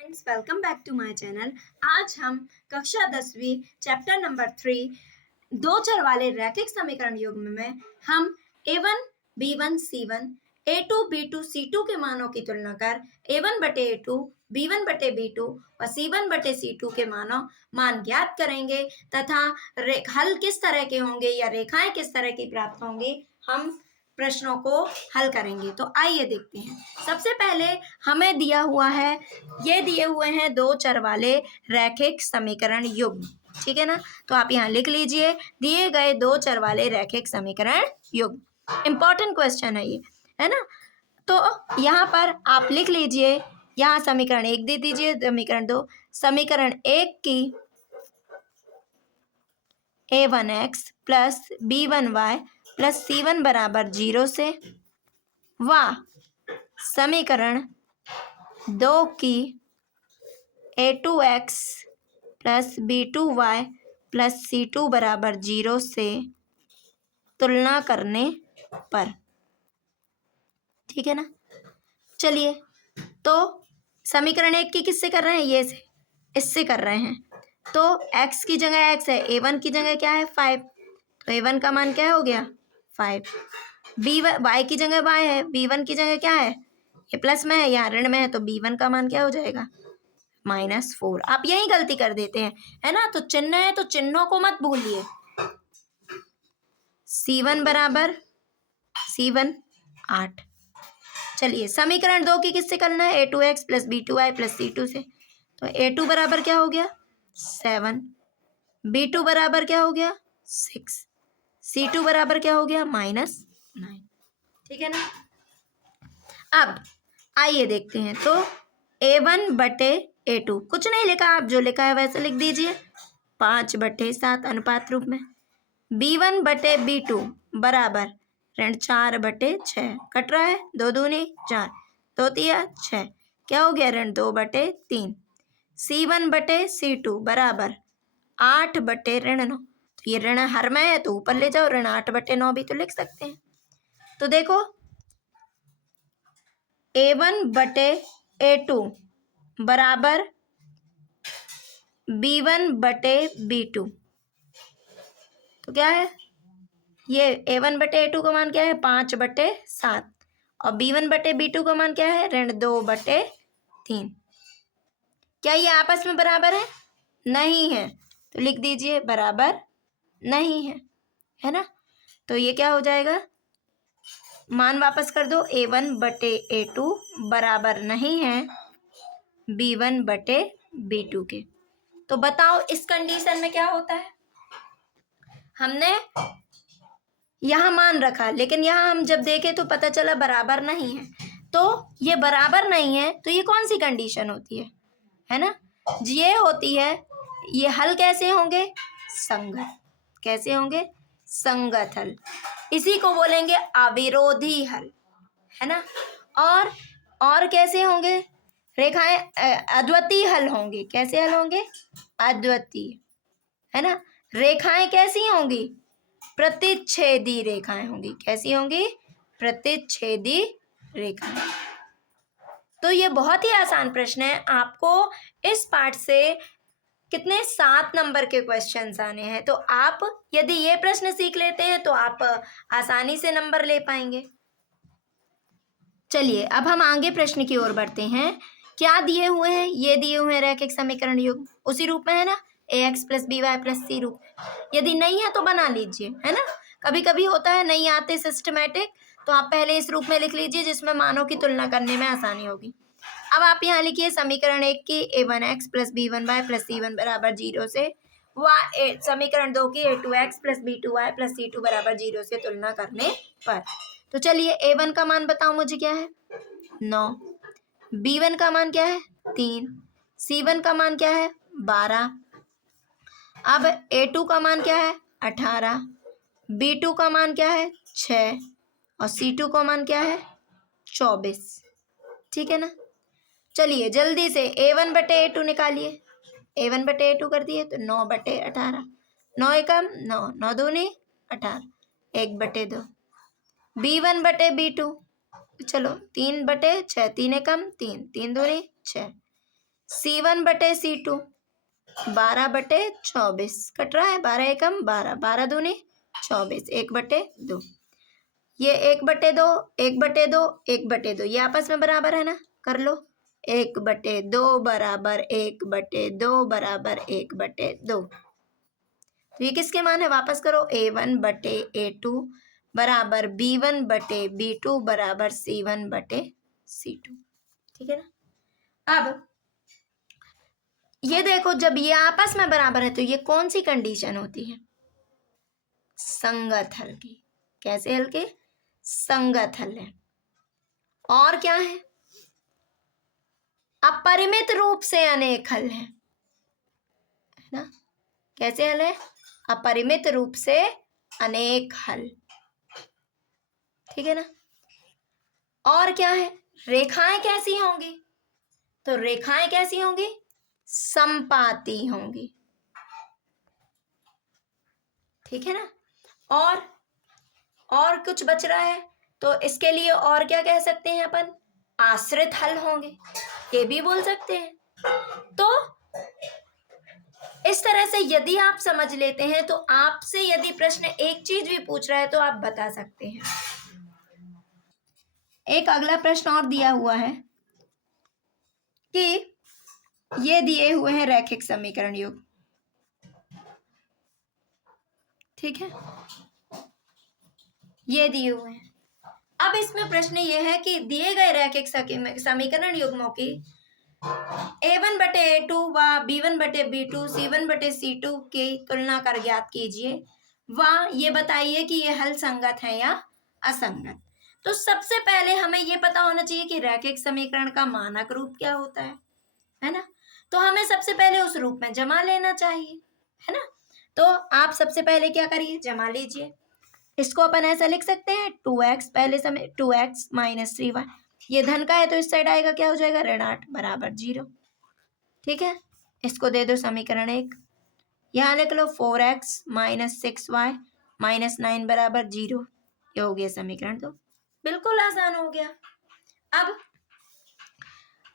Friends, welcome back to my channel. आज हम कक्षा 10वीं चैप्टर नंबर 3 दो चर वाले रैखिक समीकरण युग्म में हम a1 b1 c1 a2 b2 c2 के मानों की तुलना कर a1 बटे a2 b1 बटे b2 और c1 बटे c2 के मान ज्ञात करेंगे तथा हल किस तरह के होंगे या रेखाएं किस तरह की प्राप्त होंगी, हम प्रश्नों को हल करेंगे। तो आइए देखते हैं। सबसे पहले हमें दिया हुआ है, ये दिए हुए हैं दो चर वाले रैखिक समीकरण युग्म, ठीक है ना। तो आप यहाँ लिख लीजिए, दिए गए दो चर वाले रैखिक समीकरण युग्म। इंपॉर्टेंट क्वेश्चन है ये, है ना। तो यहाँ पर आप लिख लीजिए, यहाँ समीकरण 1 दे दीजिए, समीकरण 2। समीकरण 1 की a1x plus b1y plus c1 बराबर 0 से व समीकरण 2 की a2x plus b2y plus c2 बराबर 0 से तुलना करने पर, ठीक है ना। चलिए, तो समीकरण 1 की किससे कर रहे हैं, ये से, इससे कर रहे हैं। तो x की जगह x है, a1 की जगह क्या है 5, तो a1 का मान क्या हो गया 5। y की जगह y है, b1 की जगह क्या है, ये प्लस में है, यहाँ ऋण में है, तो b1 का मान क्या हो जाएगा -4। आप यही गलती कर देते हैं, है ना। तो चिन्ह है तो चिन्हों को मत भूलिए। c1 बराबर c1 8। चलिए, समीकरण 2 की किससे करना है, a2x plus b2y plus c2 से। तो a2 बराबर क्या हो गया 7, b2 बराबर क्या हो गया 6, c2 बराबर क्या हो गया -9, ठीक है ना। अब आइए देखते हैं। तो a1 बटे a2 कुछ नहीं लिखा, आप जो लिखा है वैसे लिख दीजिए, 5/7 अनुपात रूप में। b1 बटे b2 बराबर ऋण 4/6, कट रहा है, 2 दूनी 4, 2 तिया 6, क्या हो गया ऋण 2/3। c1 बटे c2 बराबर 8/9, तो ये ऋण हर में है तो ऊपर ले जाओ, ऋण 8/9 भी तो लिख सकते हैं। तो देखो a1 बटे a2 बराबर b1 बटे b2, तो क्या है, ये a1 बटे a2 का मान क्या है 5/7 और b1 बटे b2 का मान क्या है ऋण 2/3। क्या ये आपस में बराबर है, नहीं है, तो लिख दीजिए बराबर नहीं है ना। तो ये क्या हो जाएगा, मान वापस कर दो, a1 बटे a2 बराबर नहीं है b1 बटे b2 के। तो बताओ इस कंडीशन में क्या होता है, हमने यहाँ मान रखा लेकिन यहाँ हम जब देखे तो पता चला बराबर नहीं है। तो ये बराबर नहीं है तो ये कौन सी कंडीशन होती है ना, ये होती है, ये हल कैसे होंगे, संगत। कैसे होंगे, संगत हल। इसी को बोलेंगे अविरोधी हल, है ना। और कैसे होंगे, रेखाएं अद्वितीय हल होंगे। कैसे हल होंगे, अद्वितीय, है ना। रेखाएं कैसी होंगी, प्रतिच्छेदी रेखाएं होंगी। कैसी होंगी, प्रतिच्छेदी रेखाएं। तो ये बहुत ही आसान प्रश्न है, आपको इस पाठ से कितने 7 नंबर के क्वेश्चंस आने हैं। तो आप यदि ये प्रश्न सीख लेते हैं तो आप आसानी से नंबर ले पाएंगे। चलिए, अब हम आगे प्रश्न की ओर बढ़ते हैं। क्या दिए हुए हैं, ये दिए हुए हैं रैखिक समीकरण युग्म, उसी रूप में है ना, ax plus by plus c रूप। यदि नहीं है तो बना लीजिए, है ना। कभी कभी होता है नहीं आते सिस्टमेटिक, तो आप पहले इस रूप में लिख लीजिए जिसमें मानों की तुलना करने में आसानी होगी। अब आप यहाँ लिखिए समीकरण 1 की a1x plus b1y plus c1 बराबर 0 से व समीकरण 2 की a2x plus b2y plus c2 बराबर 0 से तुलना करने पर। तो चलिए, a1 का मान बताओ मुझे क्या है 9, b1 का मान क्या है 3, c1 का मान क्या है 12। अब a2 का मान क्या है 18, b2 का मान क्या है 6 और c2 का मान क्या है 24, ठीक है ना। चलिए जल्दी से a1 बटे a2 निकालिए, a1 बटे a2 कर दिए तो 9/18, 9 एकम 9, 9 दूनी 18, 1/2। b1 बटे b2, चलो 3/6, 3 एकम 3, 3 दूनी 6, C1 बटे C2 12/24 कट रहा है, 12 एकम 12, 12 दूनी 24, 1/2। ये 1/2, 1/2, 1/2, ये आपस में बराबर है ना, कर लो। 1/2 बराबर 1/2 बराबर 1/2। तो ये किसके मान है, वापस करो। A1/A2 बराबर B1/B2 बराबर C1/C2। ठीक है ना। अब ये देखो, जब ये आपस में बराबर है तो ये कौन सी कंडीशन होती है, संगत हल की। कैसे हल के, संगत हल है। और क्या है, अपरिमित रूप से अनेक हल है ना। कैसे हल है, अपरिमित रूप से अनेक हल। ठीक है ना। और क्या है, रेखाएं कैसी होंगी, तो रेखाएं कैसी होंगी, समपाती होंगी। ठीक है ना। और कुछ बच रहा है, तो इसके लिए और क्या कह सकते हैं अपन, आश्रित हल होंगे, ये भी बोल सकते हैं। तो इस तरह से यदि आप समझ लेते हैं तो आपसे यदि प्रश्न एक चीज भी पूछ रहा है तो आप बता सकते हैं। एक अगला प्रश्न और दिया हुआ है कि ये दिए हुए हैं रैखिक समीकरण योग। ठीक है, ये दिए हुए हैं। अब इसमें प्रश्न ये है कि दिए गए रैखिक समीकरण युग्मों की A1/A2 व B1/B2 C1/C2 की तुलना कर ज्ञात कीजिए व ये बताइए कि ये हल संगत है या असंगत। तो सबसे पहले हमें ये पता होना चाहिए कि रैखिक समीकरण का मानक रूप क्या होता है ना। तो हमें सबसे पहले उस रूप में जमा लेना चाहिए, है ना। तो आप सबसे पहले क्या करिए, जमा लीजिए। इसको अपन ऐसा लिख सकते हैं 2x, पहले समय 2x - 3y, ये धन का है तो इस साइड आएगा, क्या हो जाएगा, ऋण 8 बराबर 0। ठीक है, इसको दे दो समीकरण 1। यहाँ लिख लो 4x - 6y - 9 बराबर 0। ये हो गया समीकरण 2। बिल्कुल आसान हो गया।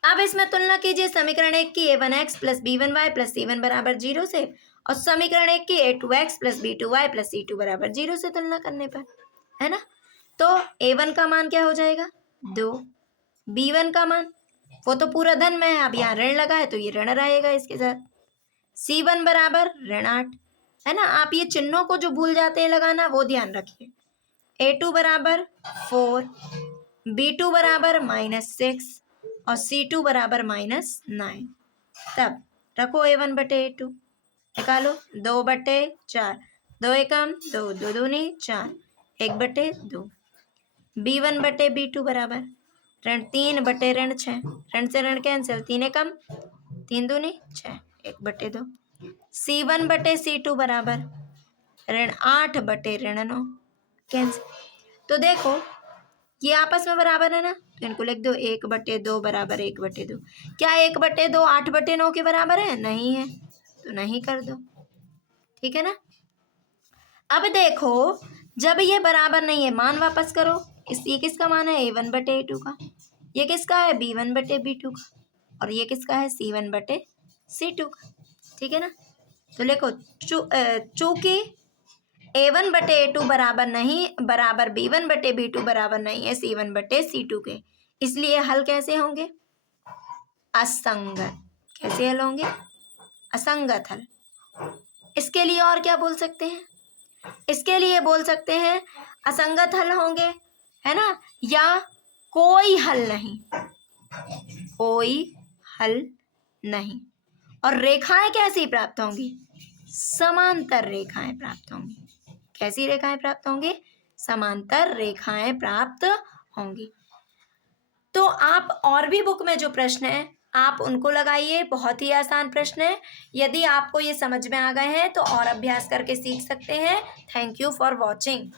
अब इसमें तुलना कीजिए समीकरण 1 की A1x + B1y + C1 बराबर 0 से, और समीकरण 1 की A2x + B2y + C2 बराबर 0 से तुलना करने पर, है ना। तो A1 का मान क्या हो जाएगा, 2। B1 का मान, वो तो पूरा धन में है, अब यहाँ ऋण लगा है तो ये ऋण रहेगा इसके साथ। C1 बराबर ऋण 8, है ना। आप ये चिन्हों को जो भूल जाते हैं लगाना वो ध्यान रखिए। A2 बराबर 4, B2 बराबर -6 और C2 बराबर -9। तब रखो A1/A2, निकालो 2/4, 2 एकम 2, 2 दूनी 4, 1/2। B1/B2 बराबर ऋण 3/6, ऋण से ऋण कैंसिल, 3 एकम 3 दूनी 6, 1/2। C1/C2 बराबर ऋण 8/9 कैंसिल। तो देखो ये आपस में बराबर है ना, तो इनको लिख दो 1/2 बराबर 1/2। क्या 1/2 8/9 के बराबर है, नहीं है, तो नहीं कर दो। ठीक है ना। अब देखो जब ये बराबर नहीं है, मान वापस करो। ये किसका मान है, A1/A2 का, ये किसका है, B1/B2 का, और ये किसका है, C1/C2 का। ठीक है ना। तो लिखो चूंकि A1/A2 बराबर नहीं, बराबर B1/B2 बराबर नहीं है C1/C2 के, इसलिए हल कैसे होंगे, असंगत। कैसे हल होंगे, असंगत हल। इसके लिए और क्या बोल सकते हैं, इसके लिए बोल सकते हैं असंगत हल होंगे, है ना, या कोई हल नहीं, कोई हल नहीं। और रेखाएं कैसी प्राप्त होंगी, समांतर रेखाएं प्राप्त होंगी। कैसी रेखाएं प्राप्त होंगी, समांतर रेखाएं प्राप्त होंगी। तो आप और भी बुक में जो प्रश्न है आप उनको लगाइए, बहुत ही आसान प्रश्न है। यदि आपको ये समझ में आ गए हैं तो और अभ्यास करके सीख सकते हैं। Thank you for watching.